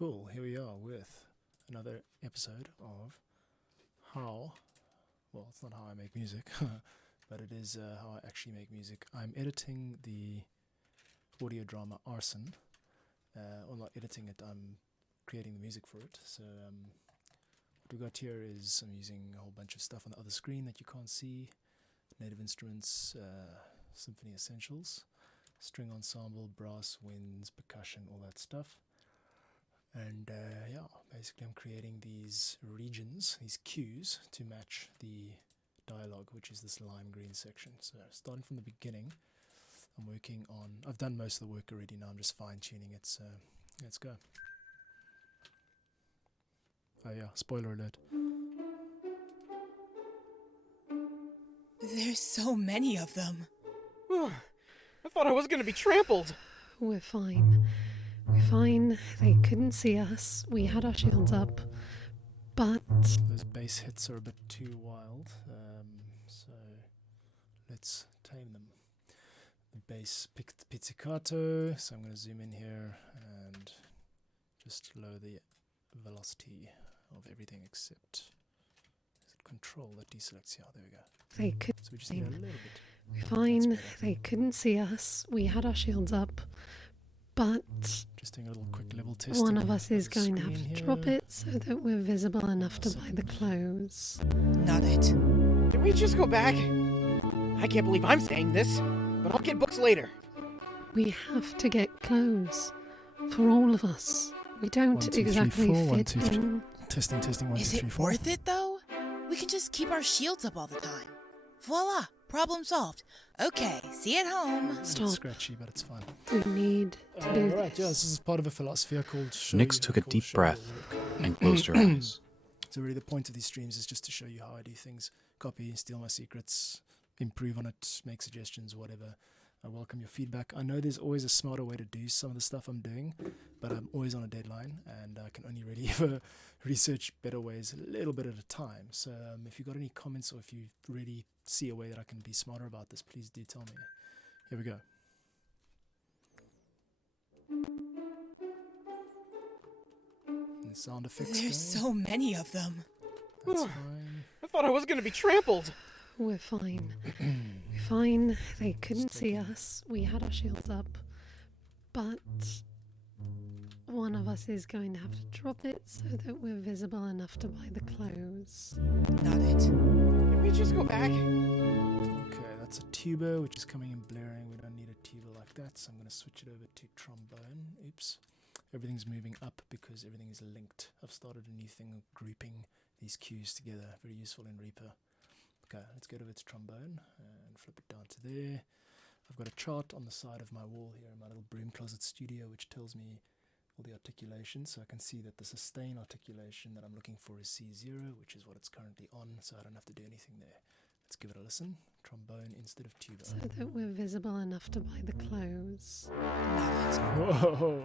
Cool, here we are with another episode of it's not how I make music, but it is how I actually make music. I'm editing the audio drama Arsen, or not editing it, I'm creating the music for it. So what we got here is I'm using a whole bunch of stuff on the other screen that you can't see. Native instruments, symphony essentials, string ensemble, brass, winds, percussion, all that stuff. And basically I'm creating these regions, these cues, to match the dialogue, which is this lime green section. So starting from the beginning, I've done most of the work already, now I'm just fine tuning it, so let's go. Oh yeah, spoiler alert. There's so many of them. I thought I was gonna be trampled. We're fine. We're fine. They couldn't see us. We had our shields up. But those bass hits are a bit too wild, so let's tame them. The bass pizzicato, so I'm going to zoom in here and just lower the velocity of everything except, is it control that deselects? Yeah, there we go. They could. So we just need a little bit. We're fine. They couldn't see us. We had our shields up. But just doing a little quick level test. One of us is going to have to drop it so that we're visible enough to buy the clothes. Not it. Can we just go back? I can't believe I'm saying this, but I'll get books later. We have to get clothes. For all of us. We don't 1, 2, exactly 3, 4, 1, fit 2, 3. in. Testing, 1, 2, Is 3, it 4. worth it, though? We can just keep our shields up all the time. Voila! Problem solved. Okay, see you at home. Stop. It's scratchy, but it's fine. We need to do right, yeah, this is part of a philosophy I called show. Nix took a deep breath and closed her eyes. So really the point of these streams is just to show you how I do things. Copy, steal my secrets, improve on it, make suggestions, whatever. I welcome your feedback. I know there's always a smarter way to do some of the stuff I'm doing, but I'm always on a deadline, and I can only really ever research better ways a little bit at a time. So if you've got any comments, or if you really see a way that I can be smarter about this, please do tell me. Here we go. And sound effects. There's going. so many of them. That's fine. I thought I was gonna be trampled. We're fine. We're fine. They couldn't see us. We had our shields up. But one of us is going to have to drop it so that we're visible enough to buy the clothes. Not it. Can we just go back? Okay, that's a tuba, which is coming in blaring. We don't need a tuba like that, so I'm going to switch it over to trombone. Oops. Everything's moving up because everything is linked. I've started a new thing of grouping these cues together. Very useful in Reaper. Okay, let's go over to trombone and flip it down to there. I've got a chart on the side of my wall here in my little broom closet studio, which tells me all the articulations. So I can see that the sustain articulation that I'm looking for is C0, which is what it's currently on, so I don't have to do anything there. Let's give it a listen. Trombone instead of tuba. So that we're visible enough to buy the clothes. Not it. Whoa,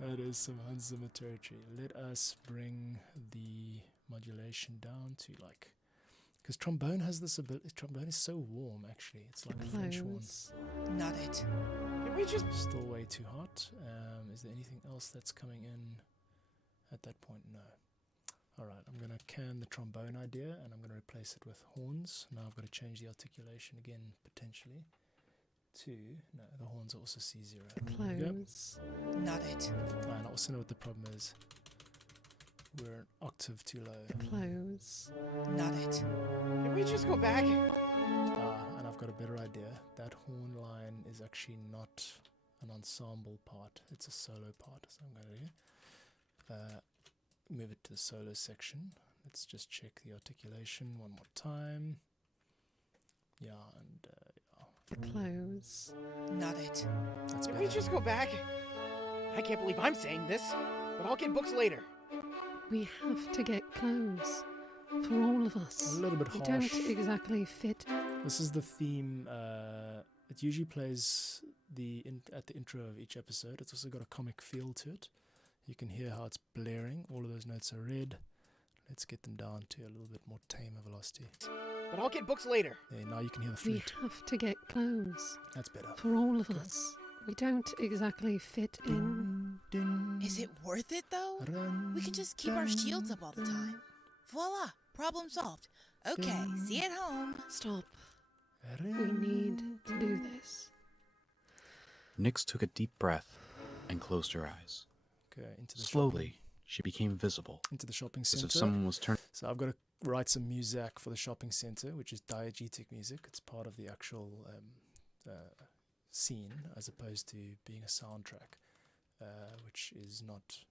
that is some Hans Zimmer territory. Let us bring the modulation down to like, because trombone has this ability. Trombone is so warm, actually. It's like a French horn. Not it. Can we just... Still way too hot. Is there anything else that's coming in at that point? No. Alright, I'm going to can the trombone idea, and I'm going to replace it with horns. Now I've got to change the articulation again, potentially, to... No, the horns are also C0. Clothes. Not it. And I also know what the problem is. We're an octave too low. Clothes. Not it. Can we just go back? And I've got a better idea. That horn line is actually not an ensemble part. It's a solo part. So I'm going to move it to the solo section. Let's just check the articulation one more time. Yeah, and Clothes. Not it. that's Can better. we just go back? I can't believe I'm saying this, but I'll get books later. We have to get clothes. For all of us. A little bit We harsh. don't exactly fit. This is the theme. It usually plays at the intro of each episode. It's also got a comic feel to it. You can hear how it's blaring. All of those notes are red. Let's get them down to a little bit more tame velocity. But I'll get books later. There, now you can hear the We flute. have to get clothes. That's better. For all of us. We don't exactly fit in. Is it worth it, though? We can just keep our shields up all the time. Voila! Problem solved. Okay, see you at home. Stop. We need to do this. Nyx took a deep breath and closed her eyes. Okay, into the Slowly, she became visible, into the shopping as center. if someone was turning. So I've got to write some music for the shopping center, which is diegetic music. It's part of the actual scene, as opposed to being a soundtrack, which is not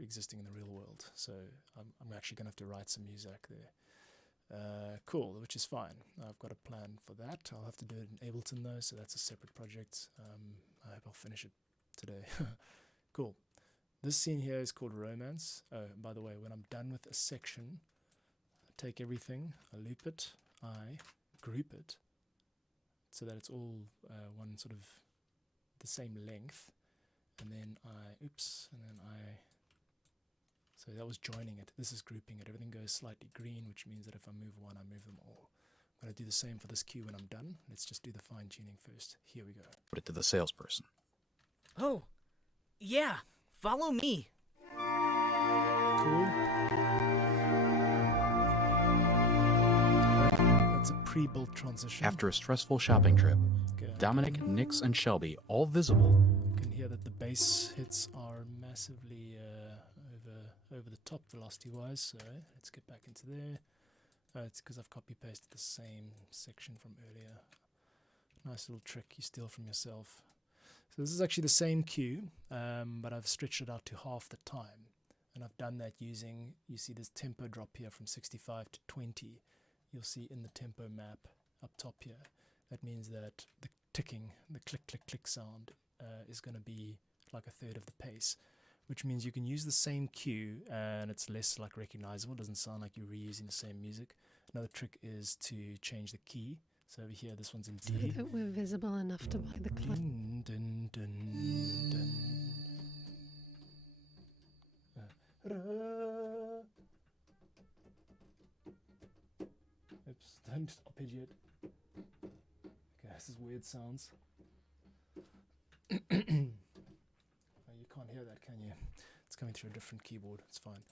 existing in the real world. So I'm actually going to have to write some music there. Cool, which is fine. I've got a plan for that. I'll have to do it in Ableton though, so that's a separate project. I hope I'll finish it today. Cool. This scene here is called Romance. Oh, by the way, when I'm done with a section, I take everything, I loop it, I group it, so that it's all one sort of the same length, and then so that was joining it. This is grouping it. Everything goes slightly green, which means that if I move one, I move them all. I'm going to do the same for this cue when I'm done. Let's just do the fine tuning first. Here we go. Put it to the salesperson. Oh, yeah. Follow me. Cool. That's a pre-built transition. After a stressful shopping trip, Okay. Dominic, Nyx, and Shelby, all visible, You can hear that the bass hits are massively over the top velocity-wise, so let's get back into there. It's because I've copy-pasted the same section from earlier. Nice little trick you steal from yourself. So this is actually the same cue, but I've stretched it out to half the time. And I've done that using, you see this tempo drop here from 65 to 20. You'll see in the tempo map up top here. That means that the ticking, the click, click, click sound is going to be like a third of the pace, which means you can use the same cue and it's less like recognizable. It doesn't sound like you're reusing the same music. Another trick is to change the key. So over here, this one's in So D. that we're visible enough to buy the clothes. Dun, dun, dun, dun. Oops, don't arpeggiate. Okay, this is weird sounds. Oh, you can't hear that, can you? It's coming through a different keyboard. It's fine.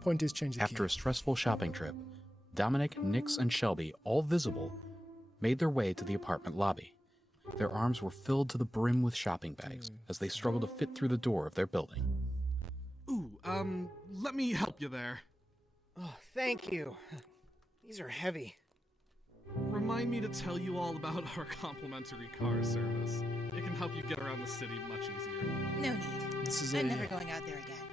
Point is, change the key. after a stressful shopping trip, Dominic, Nyx, and Shelby, all visible, made their way to the apartment lobby. Their arms were filled to the brim with shopping bags as they struggled to fit through the door of their building. Ooh, let me help you there. Oh, thank you. These are heavy. Remind me to tell you all about our complimentary car service. It can help you get around the city much easier. No need. This is I'm a... never going out there again.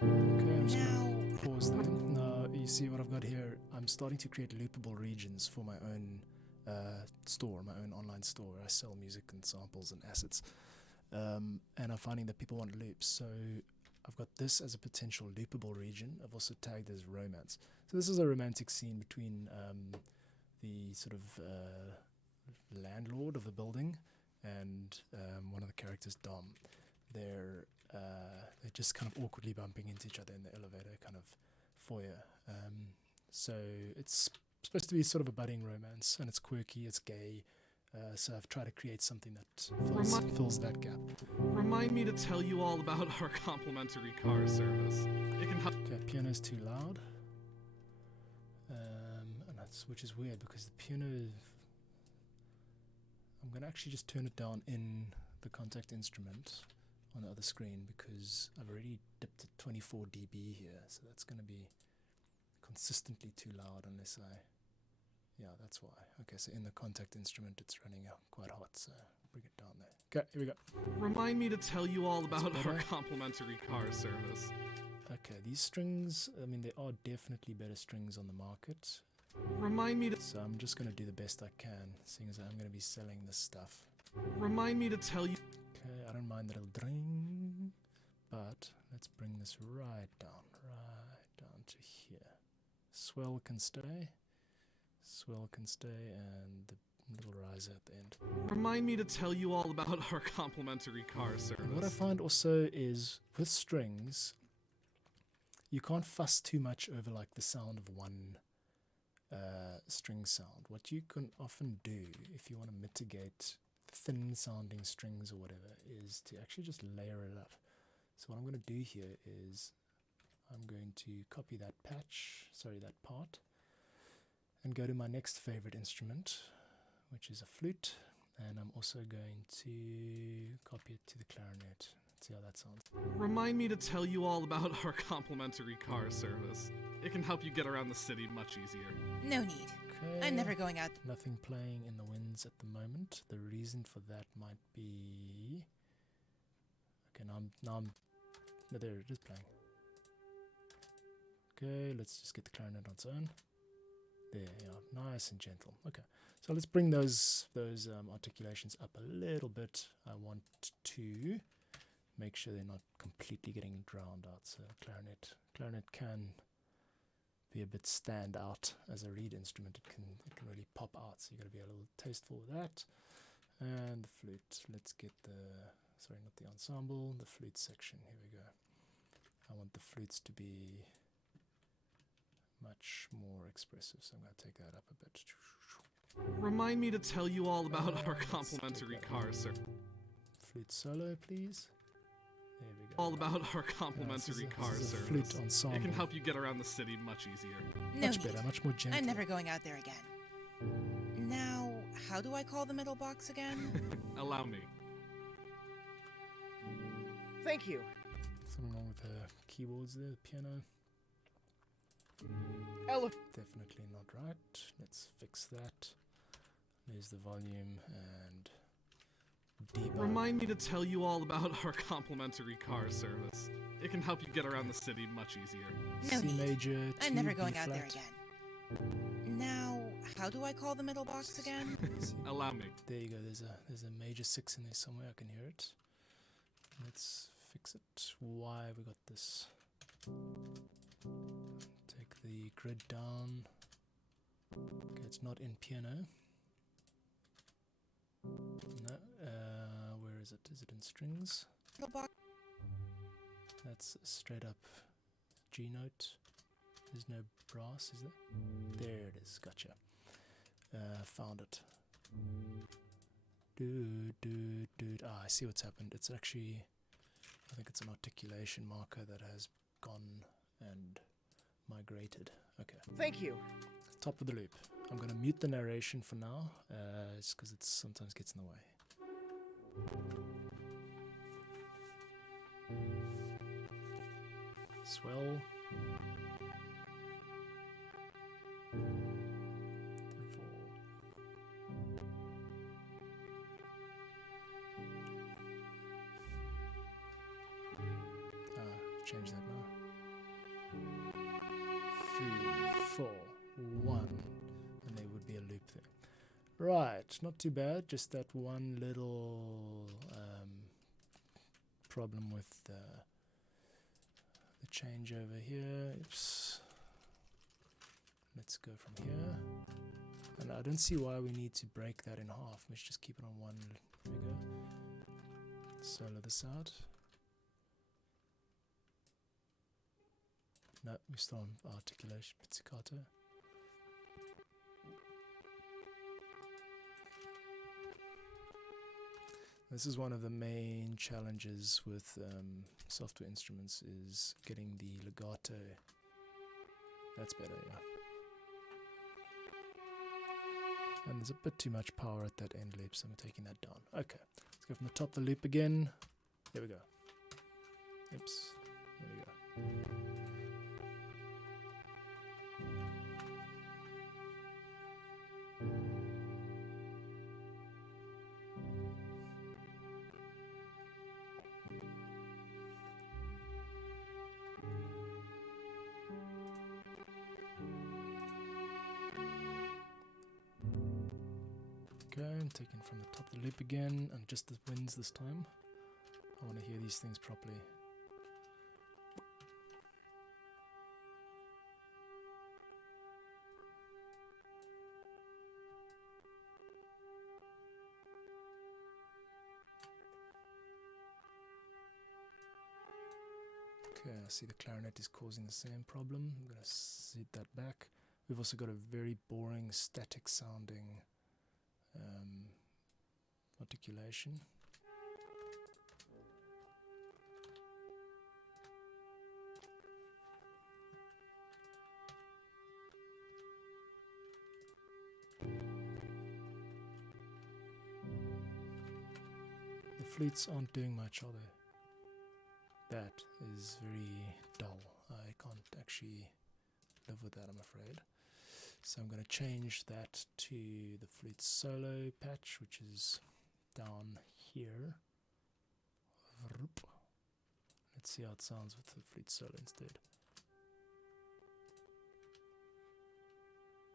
Okay, I'm just Now, going to pause there. Now, you see what I've got here? I'm starting to create loopable regions for my own store, my own online store. I sell music and samples and assets. And I'm finding that people want loops. So I've got this as a potential loopable region. I've also tagged as romance. So this is a romantic scene between the sort of landlord of the building and one of the characters, Dom. They're just kind of awkwardly bumping into each other in the elevator kind of foyer. So it's supposed to be sort of a budding romance, and it's quirky, it's gay. So I've tried to create something that fills that gap. Remind me to tell you all about our complimentary car service. It can help. Okay, piano's too loud. And that's, which is weird because the piano, I'm going to actually just turn it down in the contact instrument on the other screen because I've already dipped at 24 dB here, so that's going to be consistently too loud unless I, yeah, that's why. Okay, so in the contact instrument it's running out quite hot, so bring it down there. Okay, here we go. Remind me to tell you all about our better. complimentary car service. Okay, these strings, I mean, there are definitely better strings on the market. Remind me to So I'm just going to do the best I can, seeing as I'm going to be selling this stuff. remind me to tell you. Okay, I don't mind that it'll dring, but let's bring this right down to here. Swell can stay, and the little riser at the end. Remind me to tell you all about our complimentary car service. And what I find also is, with strings, you can't fuss too much over like the sound of one string sound. What you can often do, if you want to mitigate thin sounding strings or whatever, is to actually just layer it up. So what I'm going to do here is I'm going to copy that that part, and go to my next favorite instrument, which is a flute, and I'm also going to copy it to the clarinet. Let's see how that sounds. Remind me to tell you all about our complimentary car service. It can help you get around the city much easier. No need. Okay. I'm never going out. Nothing playing in the winds at the moment. The reason for that might be... Okay, now I'm... No, there it is playing. Okay, let's just get the clarinet on its own. There, yeah, nice and gentle. Okay, so let's bring those articulations up a little bit. I want to make sure they're not completely getting drowned out. So clarinet can be a bit stand out as a reed instrument. It can really pop out. So you got to be a little tasteful with that. And the flute. Let's get not the ensemble, the flute section. Here we go. I want the flutes to be much more expressive, so I'm going to take that up a bit. Remind me to tell you all about our complimentary car service. Flute solo, please. There we go. All about our complimentary car this is a service. flute ensemble. It can help you get around the city much easier. No Much need. better, much more gentle. I'm never going out there again. Now, how do I call the middle box again? Allow me. Thank you. Something wrong with the keyboards there, the piano. Definitely not right. Let's fix that. There's the volume and debug. Remind me to tell you all about our complimentary car service. It can help you get around the city much easier. No C need. major, I'm never B going out flat. there again. Now, how do I call the middle box again? Allow me. There you go. There's a major 6 in there somewhere. I can hear it. Let's fix it. Why we got this? Take the grid down. Okay, it's not in piano. No. Where is it? Is it in strings? Middle box. That's a straight up G note. There's no brass, is there? There it is. Gotcha. Found it. I see what's happened. It's actually, I think it's an articulation marker that has gone and migrated. Okay. Thank you. Top of the loop. I'm going to mute the narration for now, just because it sometimes gets in the way. Swell. Change that now. 3, 4, 1, and there would be a loop there. Right, not too bad. Just that one little problem with the change over here. Oops. Let's go from here. And I don't see why we need to break that in half. Let's just keep it on one. There we go. Solo this out. No, we're still on articulation pizzicato. This is one of the main challenges with software instruments, is getting the legato. That's better, yeah. And there's a bit too much power at that end loop, so I'm taking that down. Okay, let's go from the top of the loop again. There we go. Oops, there we go. Okay, I'm taking from the top of the loop again, and just the winds this time. I want to hear these things properly. Okay, I see the clarinet is causing the same problem. I'm going to seat that back. We've also got a very boring, static sounding articulation. flutes aren't doing much, are they? That is very dull. I can't actually live with that, I'm afraid. So I'm going to change that to the flute solo patch, which is down here. Let's see how it sounds with the flute solo instead.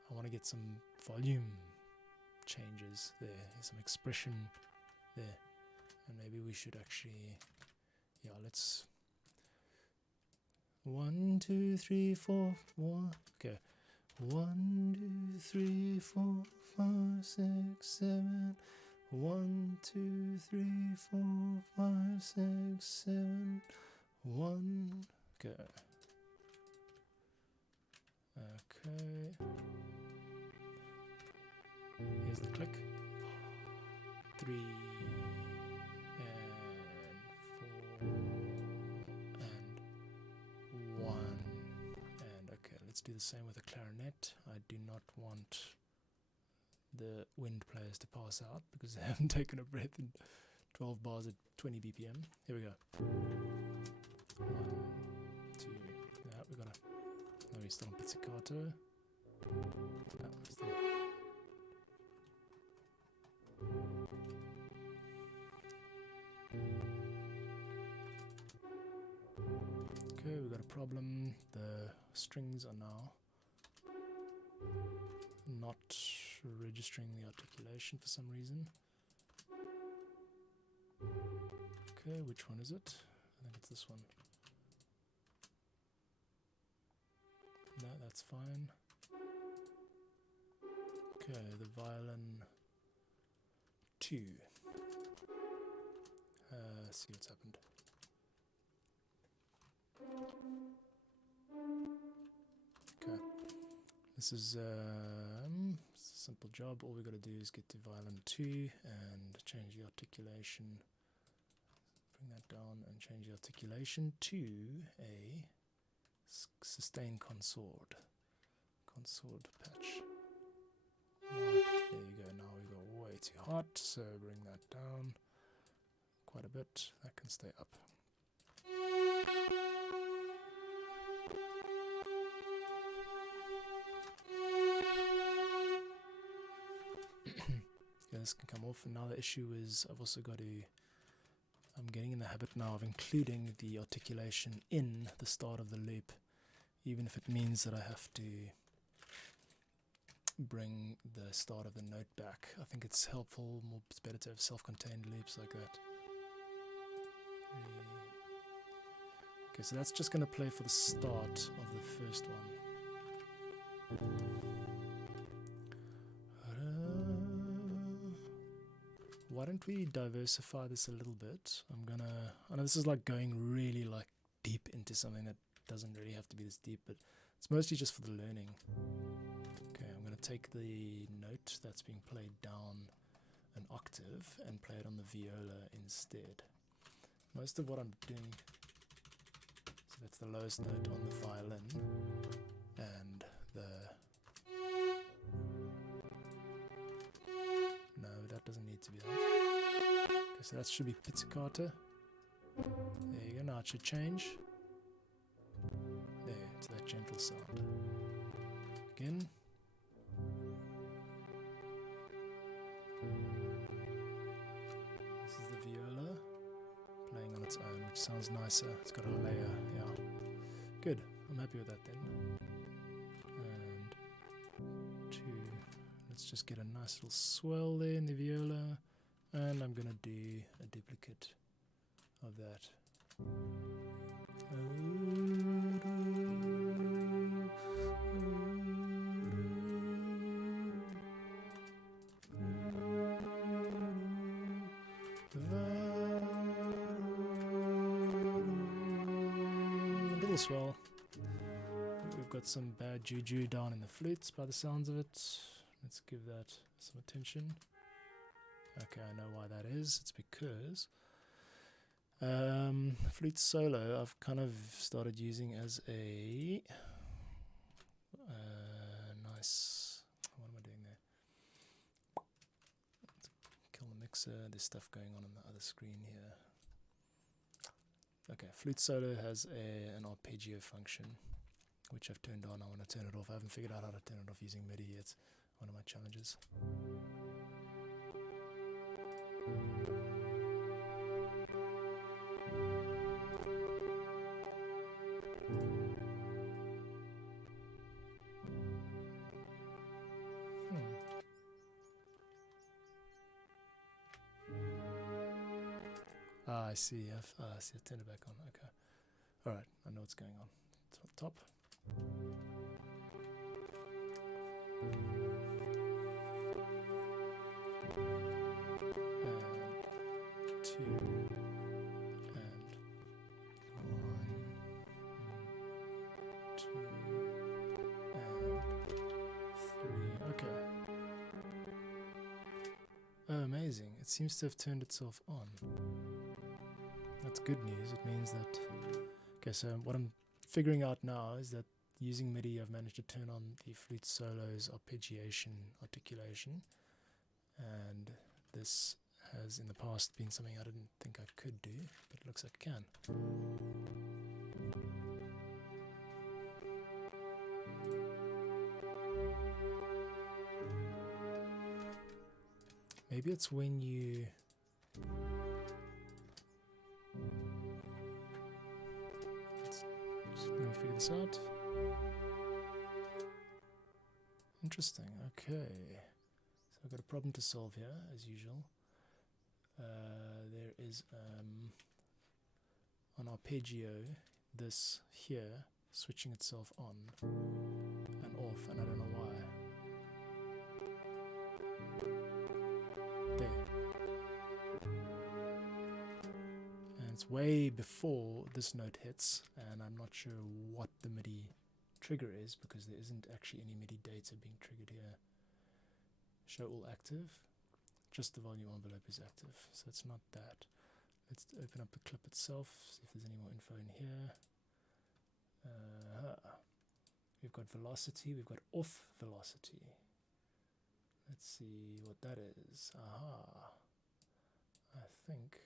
I want to get some volume changes there, some expression there. And maybe we should actually, yeah, let's 1, 2, 3, 4, 1. Okay, 1, 2, 3, 4, 5, 6, 7. 1, 2, 3, 4, 5, 6, 7. 1. Okay. Okay. Here's the click. 3 and 4 and 1. And okay, let's do the same with the clarinet. I do not want the wind players to pass out because they haven't taken a breath in 12 bars at 20 BPM. Here we go. 1, 2. Yeah, we gotta. No, we're still on pizzicato. No, still. Okay, we got a problem. The strings are now not registering the articulation for some reason. Okay, which one is it? I think it's this one. No, that's fine. Okay, the violin 2. See what's happened. Okay, this is a simple job. All we got to do is get to violin 2 and change the articulation. Bring that down and change the articulation to a sustain consort patch. Right, there you go. Now we got way too hot, so bring that down quite a bit. That can stay up. Yeah, this can come off. And now the issue is I've also got to. I'm getting in the habit now of including the articulation in the start of the loop, even if it means that I have to bring the start of the note back. I think it's helpful, it's better to have self-contained loops like that. Okay, so that's just going to play for the start of the first one. Why don't we diversify this a little bit? I know this is like going really like deep into something that doesn't really have to be this deep, but it's mostly just for the learning. Okay, I'm going to take the note that's being played down an octave and play it on the viola instead. Most of what I'm doing, so that's the lowest note on the violin, and no, that doesn't need to be that. Okay, so that should be pizzicato. There you go, now it should change. There, to that gentle sound. Again. This is the viola playing on its own, which sounds nicer. It's got a layer, yeah. Good, I'm happy with that then. And 2. Let's just get a nice little swell there in the viola. And I'm going to do a duplicate of that. A little swell. We've got some bad juju down in the flutes by the sounds of it. Let's give that some attention. Okay, I know why that is. It's because flute solo I've kind of started using as a nice. What am I doing there? Let's kill the mix mixer. There's stuff going on the other screen here. Okay, flute solo has an arpeggio function, which I've turned on. I want to turn it off. I haven't figured out how to turn it off using MIDI yet. One of my challenges. I see. I see. I turned it back on. Okay. All right. I know what's going on. Top. And 2 and 1 2 and 3. Okay. Oh, amazing. It seems to have turned itself on. That's good news. It means that... Okay, so what I'm figuring out now is that using MIDI I've managed to turn on the flute solo's arpeggiation articulation, and this has in the past been something I didn't think I could do, but it looks like I can. Maybe it's when you... Let me figure this out. Interesting, okay. So I've got a problem to solve here, as usual. There is on arpeggio, this here switching itself on and off, and I don't know why. There. And it's way before this note hits, and I'm not sure what the MIDI trigger is because there isn't actually any MIDI data being triggered here. Show all active, just the volume envelope is active, so it's not that. Let's open up the clip itself, see if there's any more info in here. We've got velocity, we've got off velocity. Let's see what that is. Aha, I think,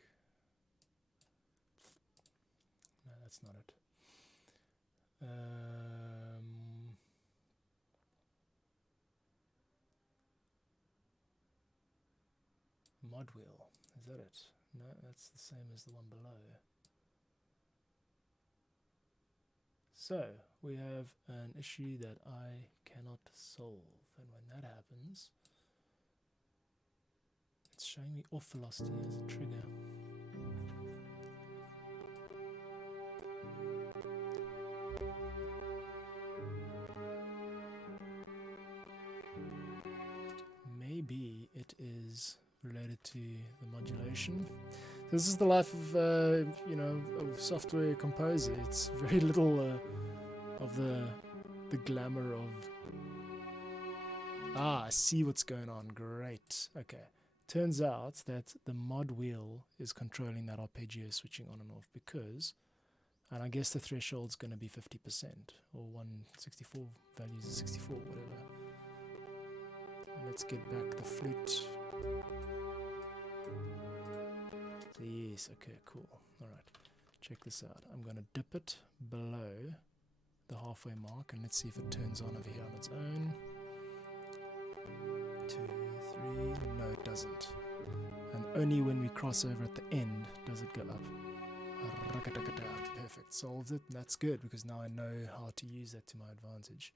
no, that's not it. Mod wheel, is that it? No, that's the same as the one below. So, we have an issue that I cannot solve, and when that happens, it's showing me off velocity as a trigger. Maybe it is related to the modulation. This is the life of of software composer. It's very little of the glamour of. I see what's going on. Great. Okay. Turns out that the mod wheel is controlling that arpeggio switching on and off because, and I guess the threshold's going to be 50% or 164 values is 64, whatever. Let's get back the flute. Yes, okay, cool. Alright, check this out. I'm going to dip it below the halfway mark and let's see if it turns on over here on its own. 2, 3, no it doesn't. And only when we cross over at the end does it go up. Perfect, solved it, and that's good because now I know how to use that to my advantage.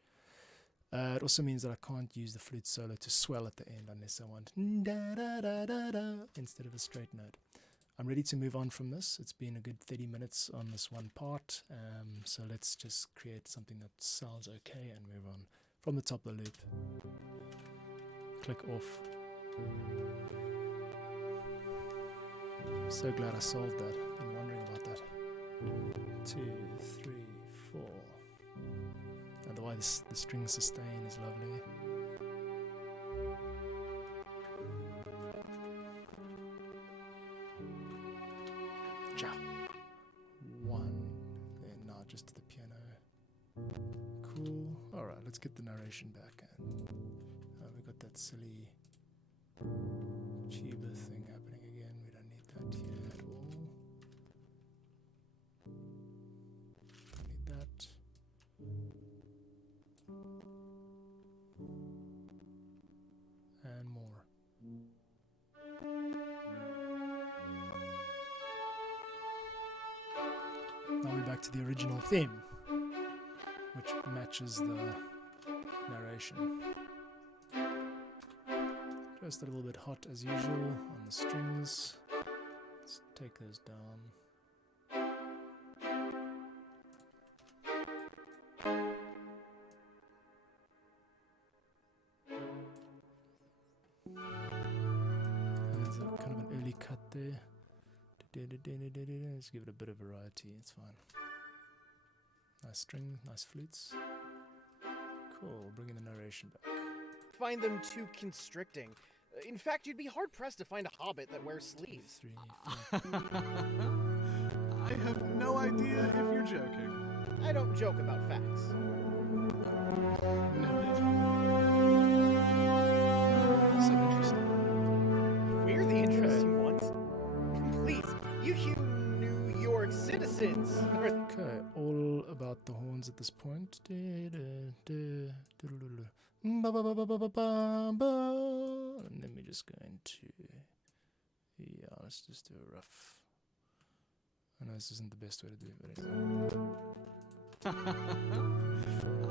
It also means that I can't use the flute solo to swell at the end unless I want da da da da da instead of a straight note. I'm ready to move on from this. It's been a good 30 minutes on this one part, so let's just create something that sounds okay and move on. From the top of the loop, click off. So glad I solved that. Been wondering about that. 2, 3, 4. Otherwise, the string sustain is lovely. Ja. 1. Then now just to the piano. Cool. Alright, let's get the narration back. And we got that silly tuba thing happening. back to the original theme, which matches the narration. Just a little bit hot as usual on the strings. Let's take those down. And there's a kind of an early cut there. Let's give it a bit of variety, it's fine. Nice string, nice flutes. Cool, bringing the narration back. Find them too constricting. In fact, you'd be hard-pressed to find a hobbit that wears sleeves. 3, 4. I have no idea if you're joking. I don't joke about facts. Noted. Also interesting. We're the interesting ones. Please, you New York citizens. Okay, all about the horns at this point. And then we just go into, yeah, let's just do a rough. I know this isn't the best way to do it, but anyway.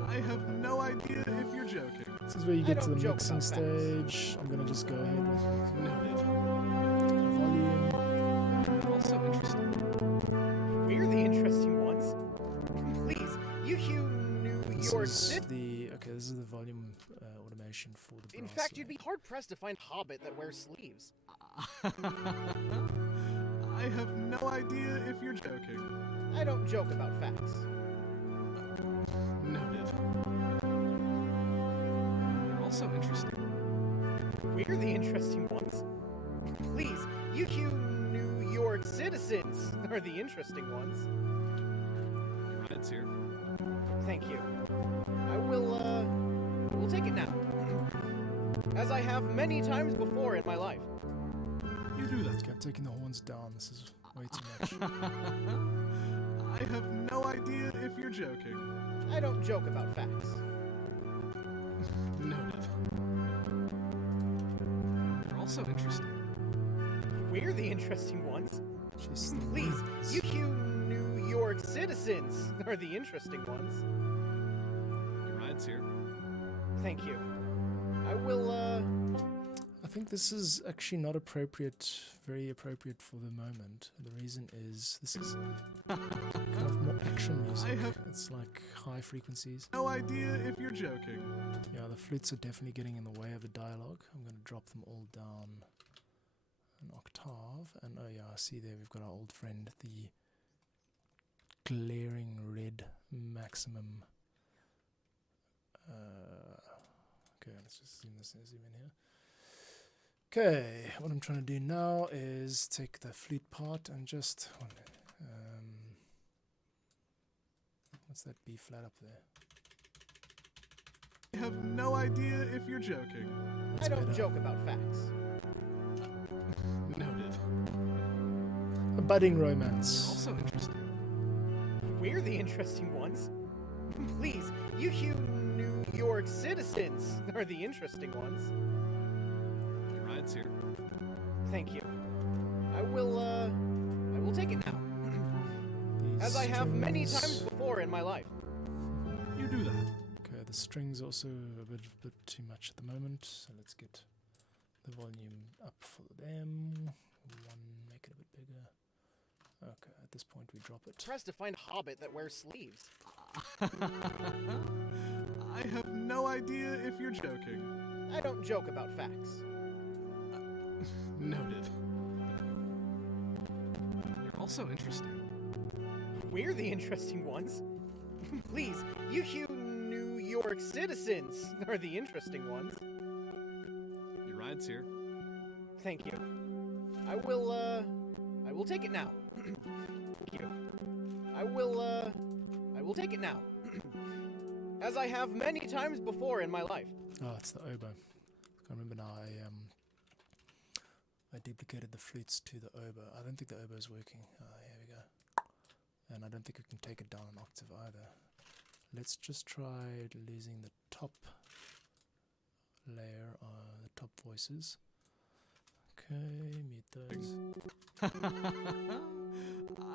I have no idea if you're joking. This is where you get to don't the joke mixing about facts. stage. I'm gonna just go ahead with Noted. volume. Also interesting. We're the interesting ones. Please, you New This York is city. this is the volume automation for the brass. In fact, you'd line. be hard-pressed to find a hobbit that wears sleeves. I have no idea if you're joking. I don't joke about facts. Noted. You're also interesting. We're the interesting ones. Please, you New York citizens are the interesting ones. Your ride's here. Thank you. I will take it now. As I have many times before in my life. You do that. Okay, I'm taking the horns down. This is way too much. I have no idea if you're joking. I don't joke about facts. Noted. You're also interesting. We're the interesting ones. She's Please, you New York citizens are the interesting ones. Your ride's here. Thank you. I will I think this is actually not appropriate, very appropriate for the moment. The reason is this is kind of more action music. It's like high frequencies. No idea if you're joking. Yeah, the flutes are definitely getting in the way of the dialogue. I'm going to drop them all down an octave. And oh yeah, I see there we've got our old friend, the glaring red maximum. Okay, let's just zoom in here. Okay, what I'm trying to do now is take the flute part and just what's that B flat up there? I have no idea if you're joking. I don't better. joke about facts. Noted. A budding romance. Also interesting. We're the interesting ones. Please, you New York citizens are the interesting ones. Your ride's here. Thank you. I will take it now. As I have many times before in my life. You do that. Okay, the strings also a bit too much at the moment, so let's get the volume up for them. Make it a bit bigger. Okay, at this point we drop it. Pressed to find a hobbit that wears sleeves. I have no idea if you're joking. I don't joke about facts. Noted. You're also interesting. We're the interesting ones. Please, you New York citizens are the interesting ones. Your ride's here. Thank you. I will take it now. Thank you. I will take it now. As I have many times before in my life. Oh, it's the oboe. I can't remember now. I duplicated the flutes to the oboe. I don't think the oboe is working. Here we go. And I don't think I can take it down an octave either. Let's just try losing the top layer, the top voices. Okay, mute those.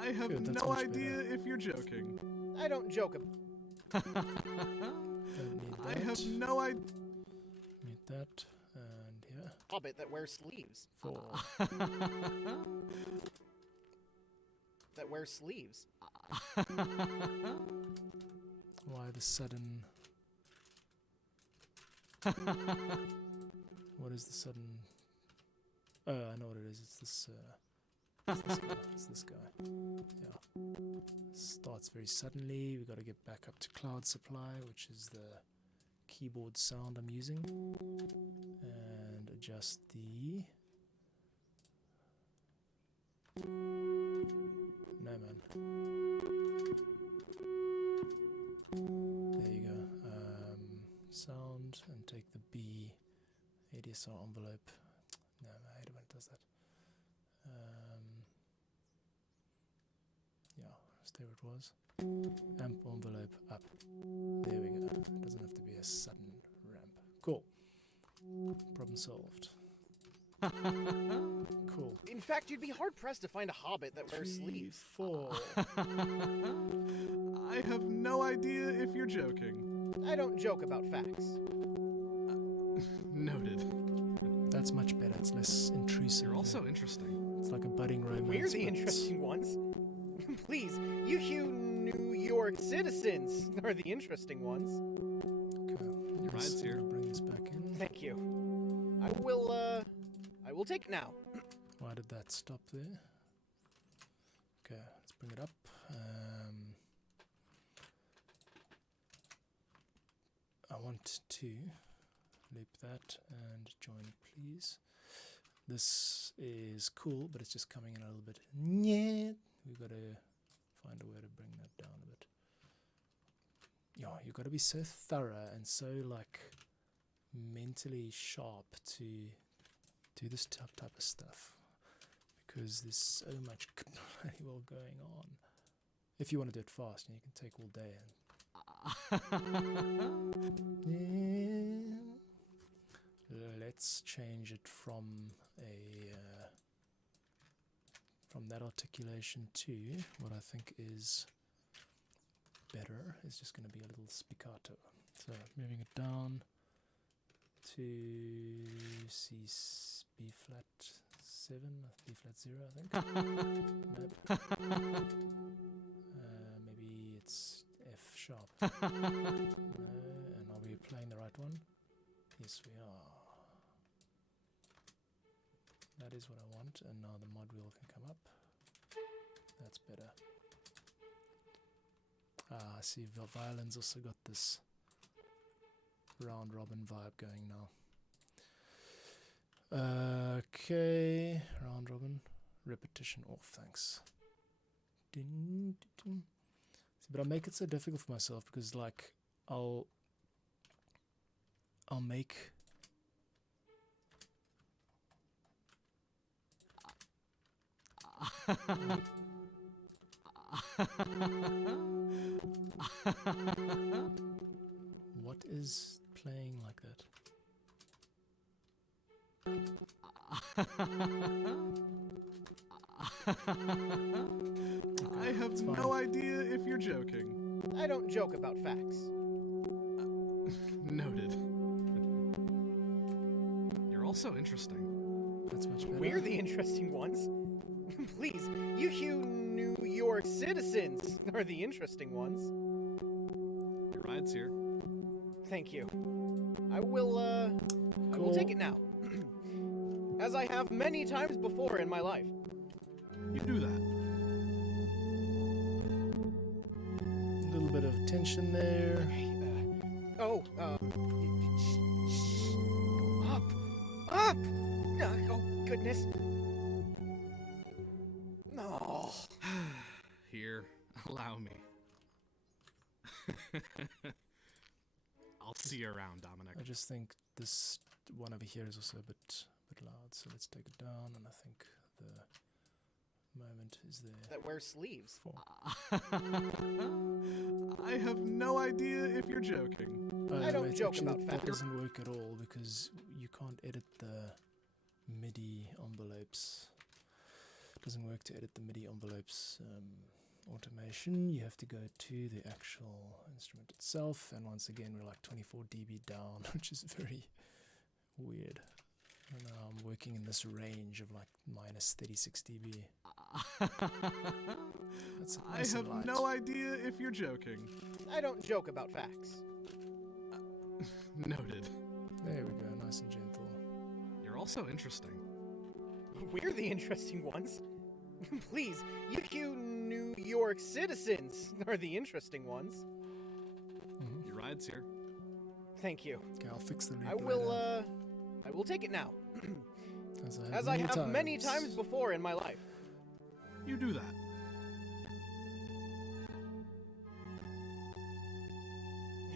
I have Good, that's no much idea better. if you're joking. I don't joke about. Don't need I that. have no idea. Need that. And here. Hobbit that wears sleeves. 4. That wears sleeves. Why the sudden... What is the sudden... Oh, I know what it is. It's this guy. It's this guy. Yeah. Starts very suddenly. We got to get back up to cloud supply, which is the keyboard sound I'm using. And adjust the... No, man. There you go. Sound, and take the B ADSR envelope. No, I hate it when it does that. Yeah, stay where it was. Amp envelope up. There we go. It doesn't have to be a sudden ramp. Cool. Problem solved. Cool. In fact, you'd be hard-pressed to find a hobbit that wears 3, sleeves. 4. I have no idea if you're joking. I don't joke about facts. Noted. That's much better. It's less intrusive. You're also interesting. It's like a budding romance. We're the but interesting ones. Please, you New York citizens are the interesting ones. Okay. Your ride's Yes, here. I'll bring this back in. Thank you. I will take it now. Why did that stop there? Okay, let's bring it up. I want to loop that and join, please. This is cool, but it's just coming in a little bit. Yeah, we've got to find a way to bring that down a bit. Yeah, you've got to be so thorough and so like mentally sharp to do this type of stuff, because there's so much bloody well going on. If you want to do it fast, you can take all day. And let's change it from a from that articulation to what I think is better. Is just going to be a little spiccato. So moving it down to B flat 7, B flat 0, I think. Nope. Maybe it's F sharp. No, and are we playing the right one? Yes, we are. That is what I want, and now the mod wheel can come up. That's better. Ah, I see the violin's also got this round robin vibe going now. Okay, round robin, repetition off, thanks. Ding, ding. See, but I make it so difficult for myself because, like, I'll make what is playing like that? I have no idea if you're joking. I don't joke about facts. Noted. You're also interesting. That's much better. We're the interesting ones. Please, you New York citizens are the interesting ones. Your ride's here. Thank you. I will take it now. As I have many times before in my life. You do that. A little bit of tension there. Up! Oh, goodness. No. Here, allow me. I'll see you around, Dominic. I just think this one over here is also a bit loud, so let's take it down, and I think the moment is there. That wears sleeves. 4. I have no idea if you're joking. I don't joke actually, about that facts. doesn't work at all because you can't edit the MIDI envelopes. it doesn't work to edit the MIDI envelopes automation. You have to go to the actual instrument itself, and once again we're like 24 dB down, which is very weird. And now I'm working in this range of like minus 36 dB. That's I nice and have light. no idea if you're joking. I don't joke about facts. Noted. There we go, nice and gentle. You're also interesting. We're the interesting ones. Please, you New York citizens are the interesting ones. Your ride's here. Thank you. Okay, I'll fix the loop I will take it now. As I have many times before in my life. You do that.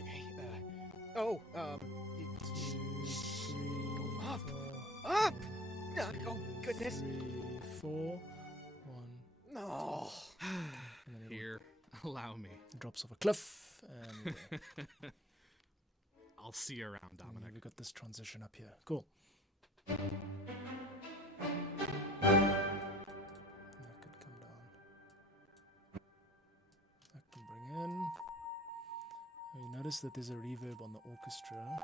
Okay, up! Up! Oh, goodness. 3, 4, 1. No. And then Here, allow me. it drops off a cliff, and I'll see you around, Dominic. we've got this transition up here. Cool. That could come down. That can bring in. And you notice that there's a reverb on the orchestra.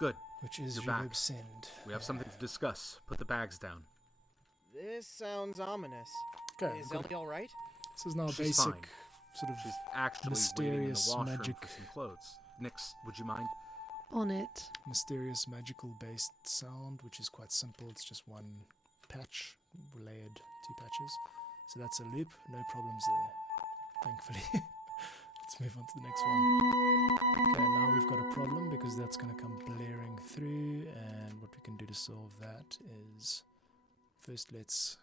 Good. Which is You're reverb back. send. We have something to discuss. Put the bags down. This sounds ominous. Okay, Is good. Ellie all right? This is now She's basic fine. sort of She's actually waiting in the mysterious washroom magic. for some clothes. Nix, would you mind? On it. mysterious magical based sound, which is quite simple. It's just one patch, layered 2 patches. So that's a loop, no problems there, thankfully. Let's move on to the next one. Okay, now we've got a problem because that's going to come blaring through, and what we can do to solve that is first let's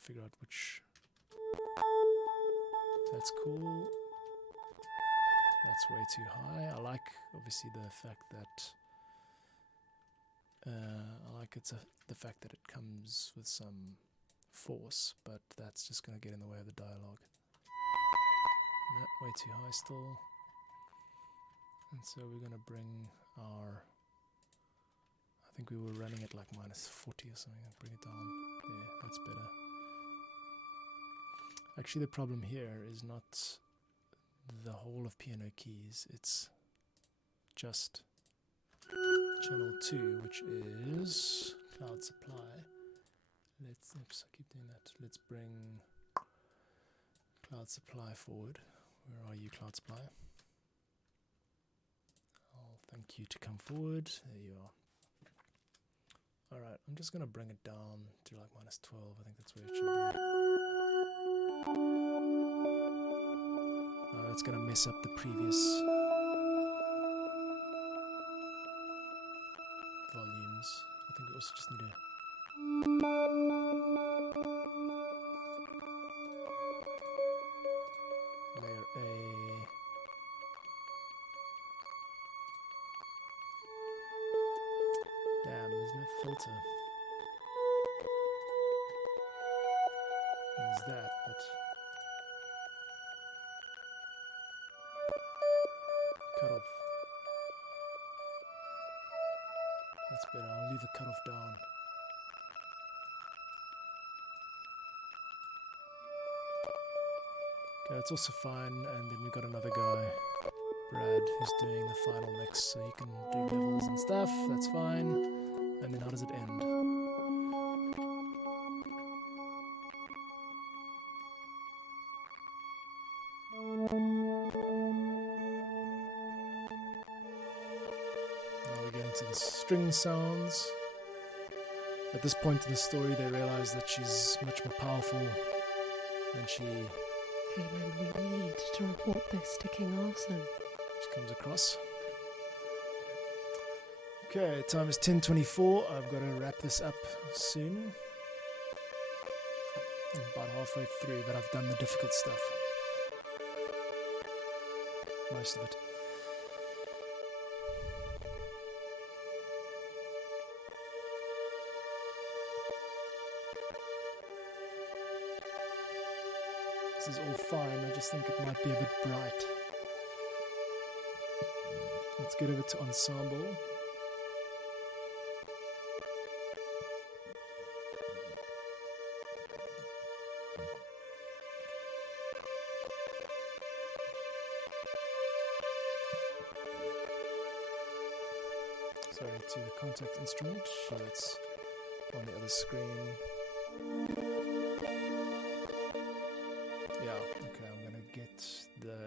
figure out which. That's cool. That's way too high. I like obviously the fact that the fact that it comes with some force, but that's just going to get in the way of the dialogue. That way too high still. And so we're going to bring our, I think we were running at like minus 40 or something, and bring it down. There, that's better. Actually, the problem here is not the whole of piano keys, it's just channel 2, which is cloud supply. Oops, I keep doing that. Let's bring cloud supply forward. Where are you, cloud supply? I'll thank you to come forward. There you are. Alright, I'm just going to bring it down to like minus 12. I think that's where it should be. That's going to mess up the previous volumes. I think we also just need to layer A. Damn, there's no filter. There's that, but cut off. That's better. I'll leave the cutoff down. Okay, that's also fine. And then we've got another guy, Brad, who's doing the final mix, so he can do levels and stuff. That's fine. And then how does it end? Now we're getting to the string sounds. At this point in the story, they realize that she's much more powerful than she Caitlin, we need to report this to King Arsen. comes across. Okay, time is 10:24. I've got to wrap this up soon. I'm about halfway through, but I've done the difficult stuff. Most of it. This is all fine, I just think it might be a bit bright. Let's get over to ensemble. sorry, to the contact instrument, so it's on the other screen. Yeah, okay, I'm gonna get the...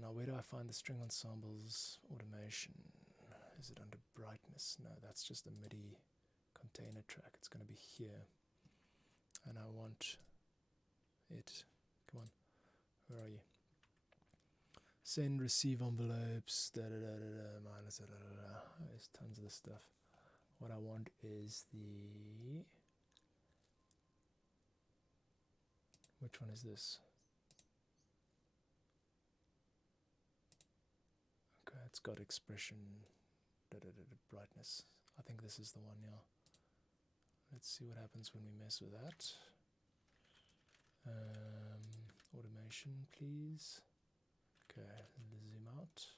now where do I find the string ensembles automation? Is it under brightness? No, that's just the MIDI container track. It's gonna be here. And I want it, come on, where are you? Send, receive envelopes, minus, there's tons of this stuff. What I want is the, which one is this? Okay, it's got expression, brightness. I think this is the one, yeah. Let's see what happens when we mess with that. Automation, please. Okay, zoom out.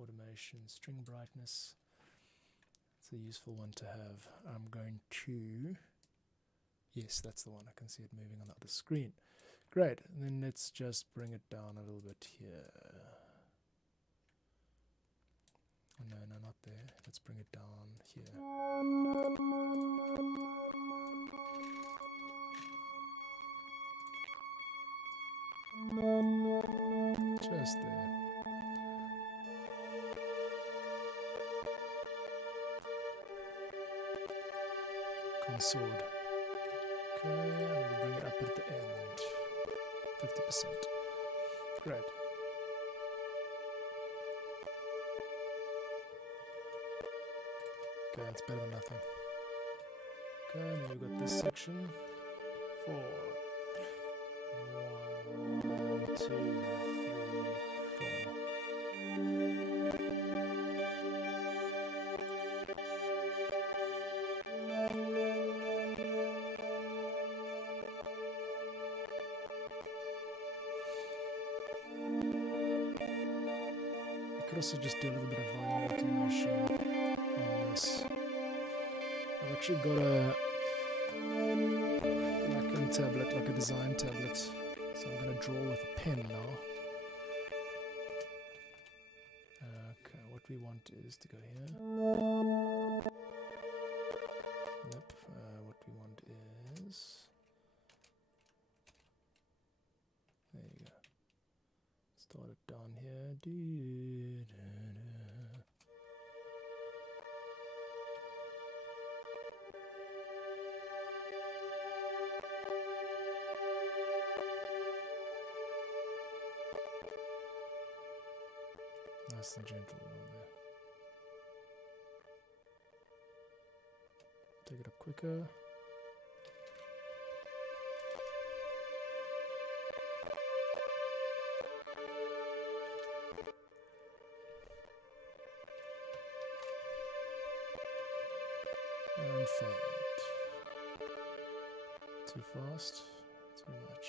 Automation, string brightness. It's a useful one to have. I'm going to... Yes, that's the one. I can see it moving on the other screen. Great. And then let's just bring it down a little bit here. Oh, no, not there. Let's bring it down here. Just there. Consort. Okay, I'm going to bring it up at the end. 50%. Great. Okay, that's better than nothing. Okay, now we've got this section. 4. 1, 2, 3, 4. I could also just do a little bit of volume automation on this. I've actually got a tablet, like a design tablet, so I'm going to draw with a pen now. Okay, what we want is to go here. Nope, what we want is... There you go. Start it down here. Nice and gentle on there. Take it up quicker. And fade. Too fast, too much.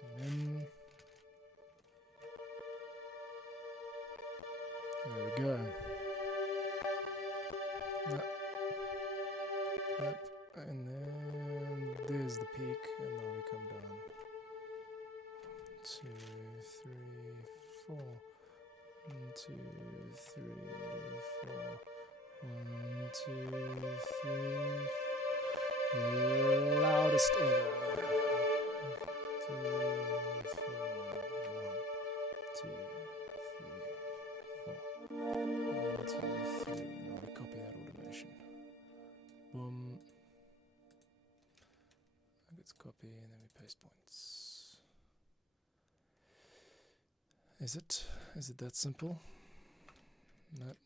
Zoom in. There we go. Up, and then there's the peak, and now we come down. 2, 3, 4. 1, 2, 3, 4. 1, 2, 3. Loudest ever. 2, 4. 1, 2, 3, 4. 1, 2, 3. Now we copy that automation. Boom. Let's copy and then we paste points. Is it that simple? No.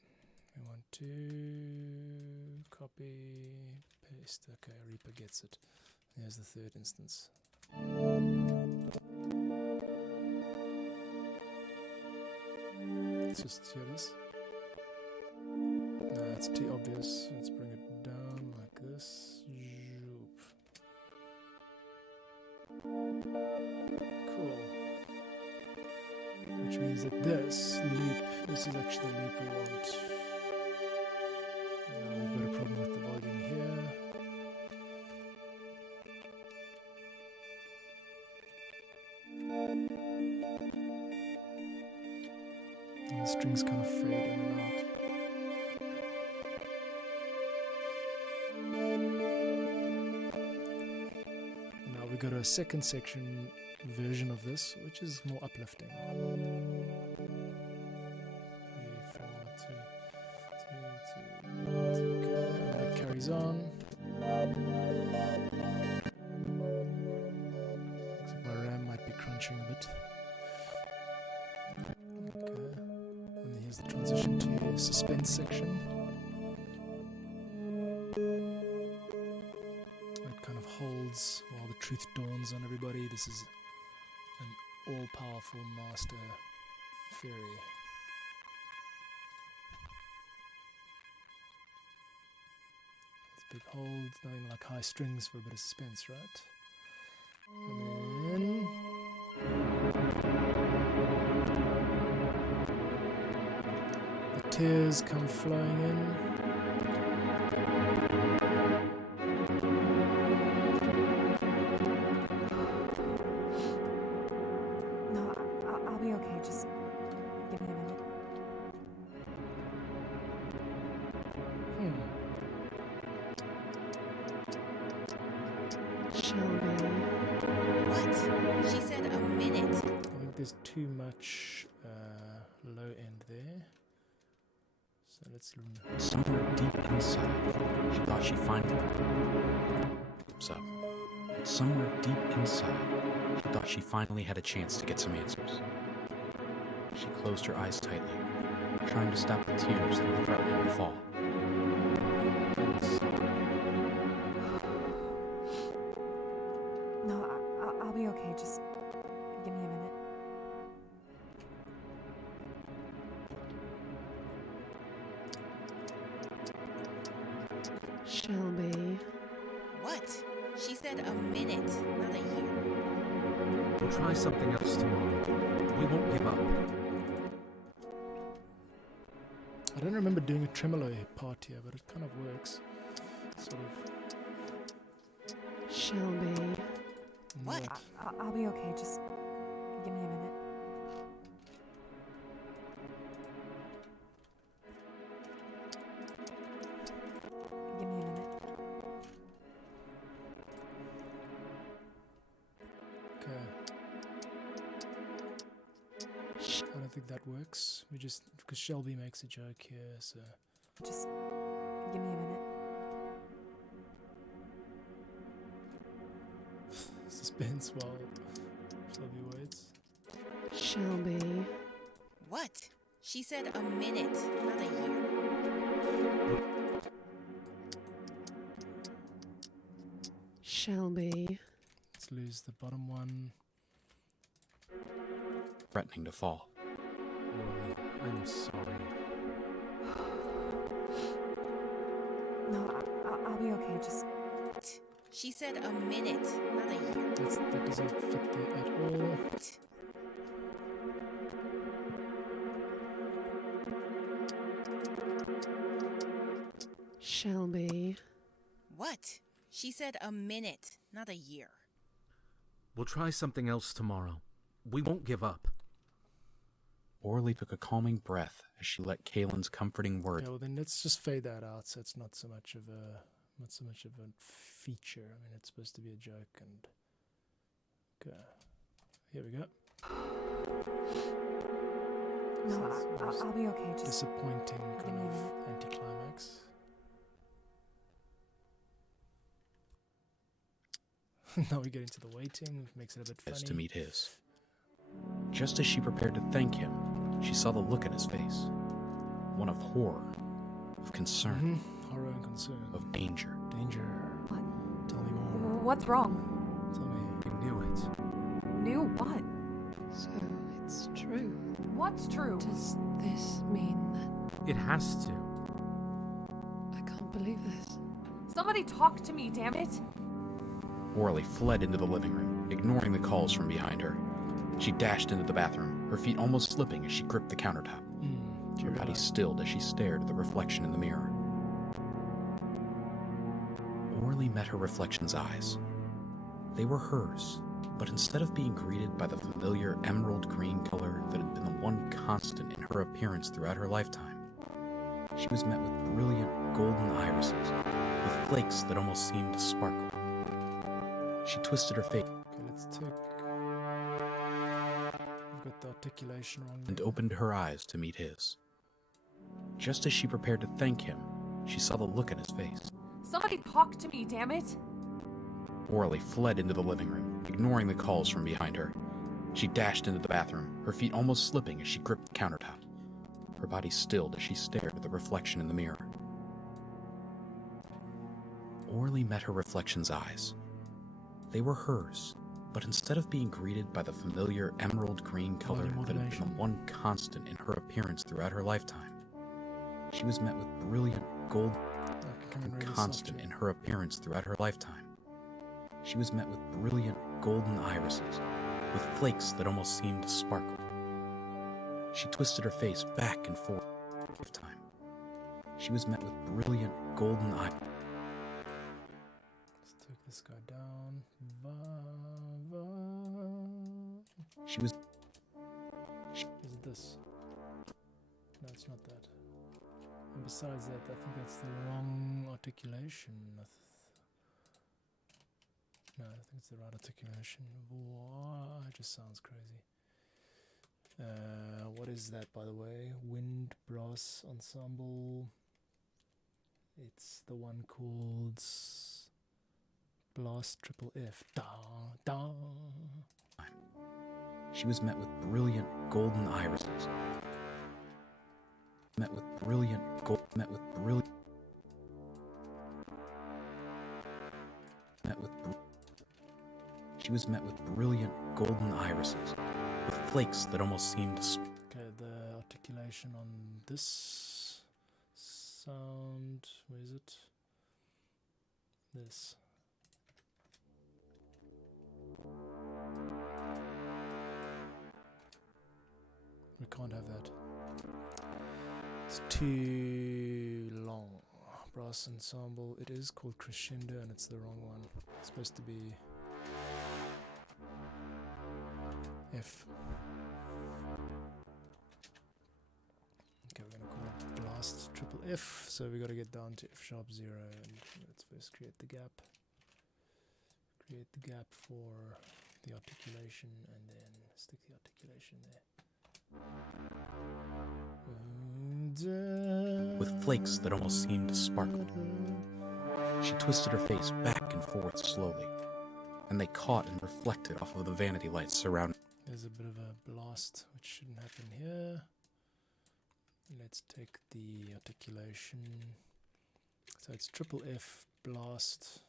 We want to copy, paste. Okay, Reaper gets it. There's the third instance. Let's just hear this. No, it's too obvious. Let's bring it down like this. Cool. Which means that this loop, this is actually the loop we want. Now we've got a problem with the volume here. And the strings fade in and out. Now we go to a second section version of this, which is more uplifting. 3, 4, 2, 2, 2, 1, okay, and that carries on. Looks like my RAM might be crunching a bit. Okay, and here's the transition to the suspense section. It kind of holds while the truth dawns on everybody. This is an all-powerful master fairy. It's big holds, nothing like high strings for a bit of suspense, right? And then the tears come flowing in. No, I'll be okay. Just give me a minute. Shelby. What? She said a minute. I think there's too much low end there. So let's Somewhere deep inside, she thought she finally... So, somewhere deep inside, she thought she finally had a chance to get some answers. She closed her eyes tightly, trying to stop the tears that were threatening to fall. No, I'll be okay. Just give me a minute. Shelby. What? She said a minute, not a year. We'll try something else tomorrow. We won't give up. I don't remember doing a tremolo part here, but it kind of works. Sort of. Shelby. What? I'll be okay. Just give me a minute. Give me a minute. Okay. I don't think that works. We just, because Shelby makes a joke here, so. Just give me a minute. Suspense while Shelby waits. Shelby. What? She said a minute, not a year. Shelby. Let's lose the bottom one. Threatening to fall. Orly, I'm sorry. No, I'll be okay. Just She said a minute, not a year. That doesn't fit there at all. Shelby. What? She said a minute, not a year. We'll try something else tomorrow. We won't give up. Orly took a calming breath as she let Kaylin's comforting Okay, words well then let's just fade that out so it's not so much of a feature. I mean, it's supposed to be a joke, and okay, here we go. no, So it's I'll be okay. Just disappointing give kind me a of minute. anticlimax. Now we get into the waiting, which makes it a bit funny. to meet his. Just as she prepared to thank him, she saw the look in his face. One of horror, of concern, Horror and concern. of danger. Danger. What? Tell me more. What's wrong? Tell me. We knew it. Knew what? So it's true. What's true? Does this mean that It has to. I can't believe this? Somebody talk to me, damn it! Orly fled into the living room, ignoring the calls from behind her. She dashed into the bathroom, her feet almost slipping as she gripped the countertop. Her body stilled as she stared at the reflection in the mirror. Orly met her reflection's eyes. They were hers, But instead of being greeted by the familiar emerald green color that had been the one constant in her appearance throughout her lifetime, she was met with brilliant golden irises, with flakes that almost seemed to sparkle. She twisted her face Okay, let's take. I've got the articulation wrong. and opened her eyes to meet his. Just as she prepared to thank him, she saw the look in his face. Somebody talk to me, damn it! Orly fled into the living room, ignoring the calls from behind her. She dashed into the bathroom, her feet almost slipping as she gripped the countertop. Her body stilled as she stared at the reflection in the mirror. Orly met her reflection's eyes. They were hers, but instead of being greeted by the familiar emerald green color that had been the one constant in her appearance throughout her lifetime, she was met with brilliant gold constant in her appearance throughout her lifetime. She was met with brilliant golden irises, with flakes that almost seemed to sparkle. She twisted her face back and forth. Lifetime. She was met with brilliant golden irises. Let's take this guy down. She was. Is it this? No, it's not that. And besides that, I think that's the wrong articulation. No, I think it's the right articulation. Wow, it just sounds crazy. What is that, by the way? Wind Brass Ensemble. It's the one called Blast Triple F. Da, da. She was met with brilliant golden irises. Met with brilliant gold. Met with brilliant. Met with. She was met with brilliant golden irises, with flakes that almost seemed to. Okay, the articulation on this sound. Where is it? This. We can't have that. It's too long. Brass ensemble. It is called crescendo and it's the wrong one. It's supposed to be F. Okay, we're gonna call it blast triple F. So we gotta get down to F sharp 0 and let's first create the gap. Create the gap for the articulation and then stick the articulation there. With flakes that almost seemed to sparkle. She twisted her face back and forth slowly, and they caught and reflected off of the vanity lights surrounding. There's a bit of a blast, which shouldn't happen here. Let's take the articulation. So it's triple F blast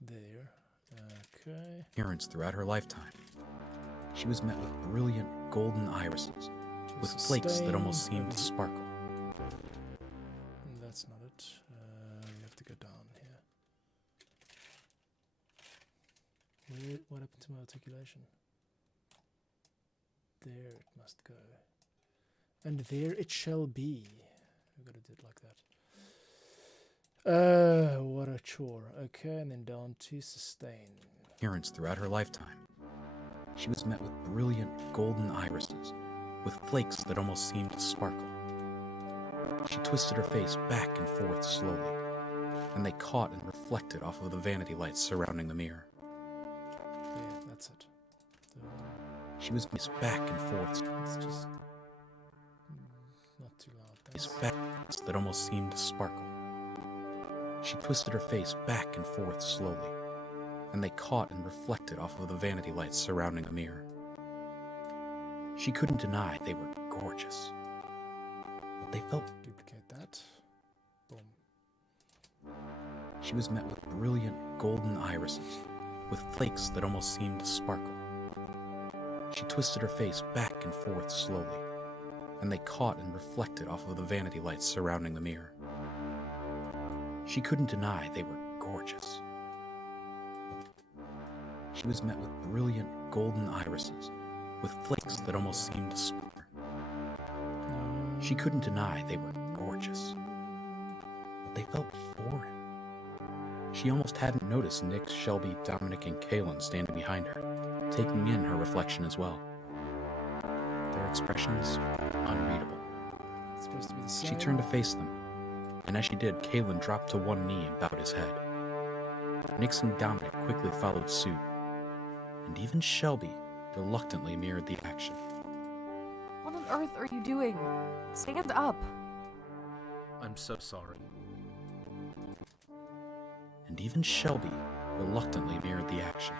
there. Okay. Appearance throughout her lifetime. She was met with brilliant golden irises, with flakes that almost seemed to sparkle. That's not it. We have to go down here. What happened to my articulation? There it must go. And there it shall be. We've got to do it like that. What a chore. Okay, and then down to sustain. Appearance throughout her lifetime. She was met with brilliant golden irises, with flakes that almost seemed to sparkle. She twisted her face back and forth slowly, and they caught and reflected off of the vanity lights surrounding the mirror. Yeah, that's it. She was back and forth. It's just not too loud. Thanks. Back that almost seemed to sparkle. She twisted her face back and forth slowly, and they caught and reflected off of the vanity lights surrounding the mirror. She couldn't deny they were gorgeous, but they felt. Duplicate that. Boom. She was met with brilliant golden irises, with flakes that almost seemed to sparkle. She twisted her face back and forth slowly, and they caught and reflected off of the vanity lights surrounding the mirror. She couldn't deny they were gorgeous. She was met with brilliant golden irises, with flakes that almost seemed to sparkle. She couldn't deny they were gorgeous, but they felt foreign. She almost hadn't noticed Nick, Shelby, Dominic, and Kaylin standing behind her, taking in her reflection as well. Their expressions unreadable. It's supposed to be the She same. turned to face them, and as she did, Kaylin dropped to one knee and bowed his head. Nix and Dominic quickly followed suit, and even Shelby reluctantly mirrored the action. What on earth are you doing? Stand up. I'm so sorry. And even Shelby reluctantly mirrored the action.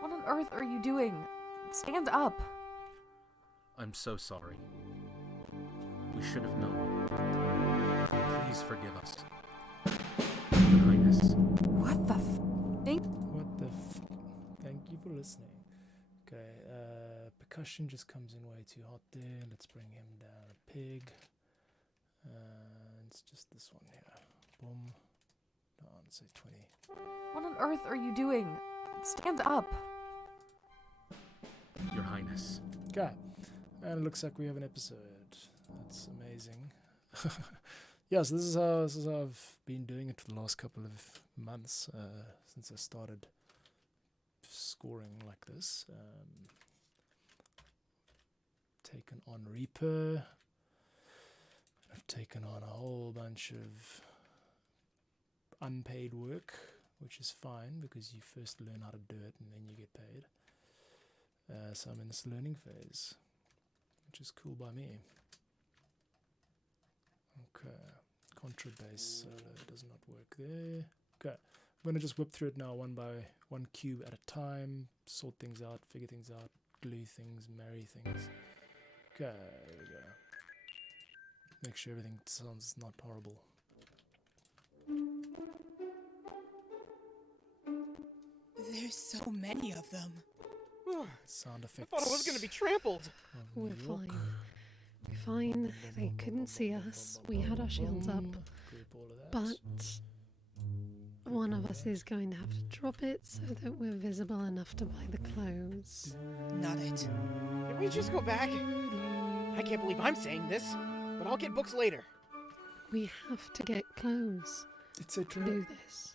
What on earth are you doing? Stand up. I'm so sorry. We should have known. Please forgive us. Your Highness. What the What the Thank you for listening. Okay, percussion just comes in way too hot there. Let's bring him down a pig. It's just this one here. Boom. Down, say 20. What on earth are you doing? Stand up. Your Highness. Okay, and it looks like we have an episode. That's amazing. Yeah, so this is how I've been doing it for the last couple of months, since I started scoring like this. Taken on Reaper. I've taken on a whole bunch of unpaid work, which is fine because you first learn how to do it and then you get paid. So I'm in this learning phase, which is cool by me. Okay, contrabass solo does not work there. Okay, I'm going to just whip through it now one by one cube at a time, sort things out, figure things out, glue things, marry things. Okay, there we go. Make sure everything sounds not horrible. There's so many of them. Sound effects. I thought I was gonna be trampled. of We're New York. fine. We're fine. They couldn't see us. We had our shields up. Group all of that. But one of us is going to have to drop it so that we're visible enough to buy the clothes. Not it. Can we just go back? I can't believe I'm saying this, but I'll get books later. We have to get clothes It's a to do this.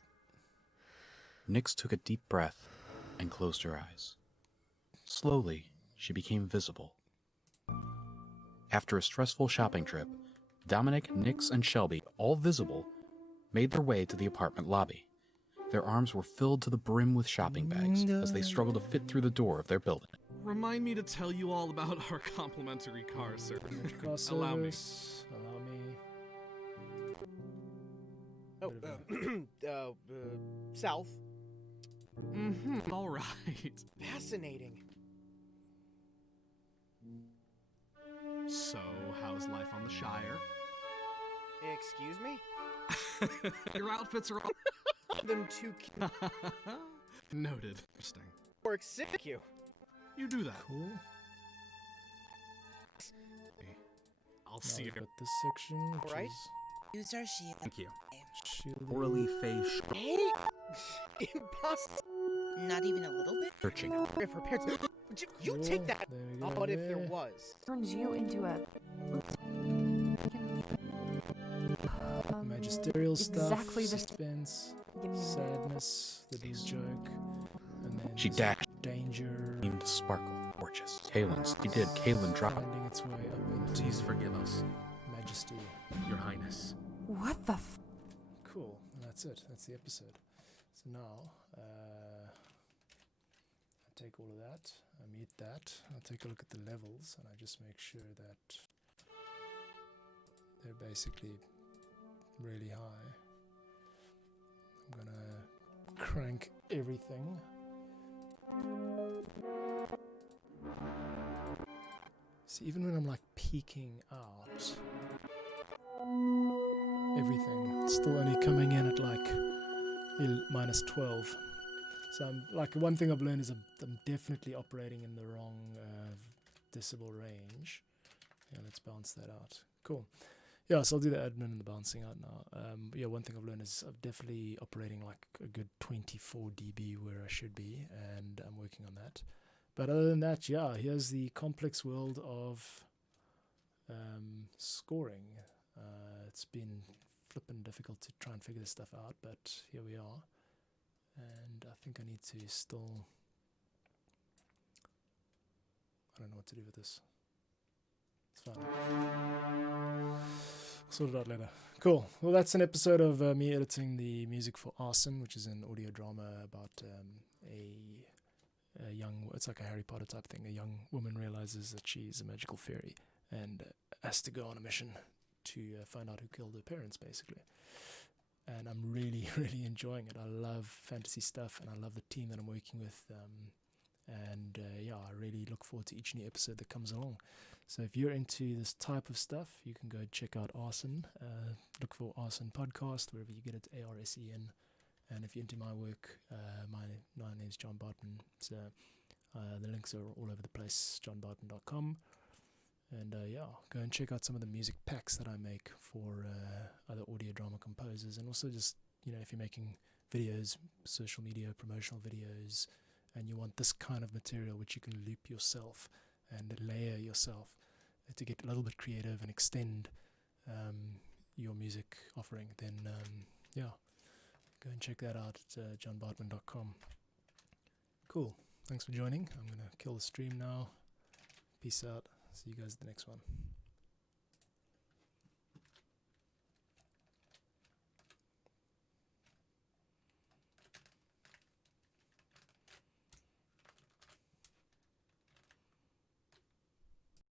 Nix took a deep breath and closed her eyes. Slowly, she became visible. After a stressful shopping trip, Dominic, Nix, and Shelby, all visible, made their way to the apartment lobby. Their arms were filled to the brim with shopping bags as they struggled to fit through the door of their building. Remind me to tell you all about our complimentary car service. Car Allow me. service, Allow me. Oh, Bit of south. Mm-hmm. All right. Fascinating. So, how's life on the Shire? Excuse me? Your outfits are all Them two noted. Interesting. work sick you. You do that. Cool. I'll Now see you. we've got this section, which Alright. is Use our shield. Thank you. shielding. Orally face. Hey! Impossible. Not even a little bit? Searching. If her parents. You Cool. take that. There we go. How about if there there. was? Turns you into a Magisterial stuff, exactly the- suspense, Give me a minute. sadness, the big joke, and then She there's dashed danger. into sparkle, gorgeous. Kaylin dropped. Finding its way up into Please forgive us. majesty. Your Highness. What the Cool, and that's it. That's the episode. So now, I take all of that, I mute that, I take a look at the levels, and I just make sure that they're basically really high. I'm gonna crank everything. See, even when I'm like peeking out, everything it's still only coming in at like minus 12. So I'm like, one thing I've learned is I'm definitely operating in the wrong decibel range. Yeah, let's bounce that out. Cool. Yeah, so I'll do the admin and the bouncing out now. Yeah, one thing I've learned is I'm definitely operating like a good 24 dB where I should be, and I'm working on that. But other than that, yeah, here's the complex world of scoring. It's been flippin' difficult to try and figure this stuff out, but here we are. And I think I need to still... I don't know what to do with this. It's fine. Sort it out later. Cool. Well, that's an episode of me editing the music for Arsen, which is an audio drama about a young... It's like a Harry Potter type thing. A young woman realizes that she's a magical fairy and has to go on a mission to find out who killed her parents, basically. And I'm really, really enjoying it. I love fantasy stuff, and I love the team that I'm working with. I really look forward to each new episode that comes along. So if you're into this type of stuff, you can go check out Arsen. Look for Arsen Podcast, wherever you get it, ARSEN. And if you're into my work, my name's John Bartmann. So the links are all over the place, johnbartmann.com. And go and check out some of the music packs that I make for other audio drama composers. And also just, if you're making videos, social media, promotional videos, and you want this kind of material which you can loop yourself and layer yourself to get a little bit creative and extend your music offering, then go and check that out at johnbartmann.com. Cool. Thanks for joining. I'm going to kill the stream now. Peace out. See you guys at the next one.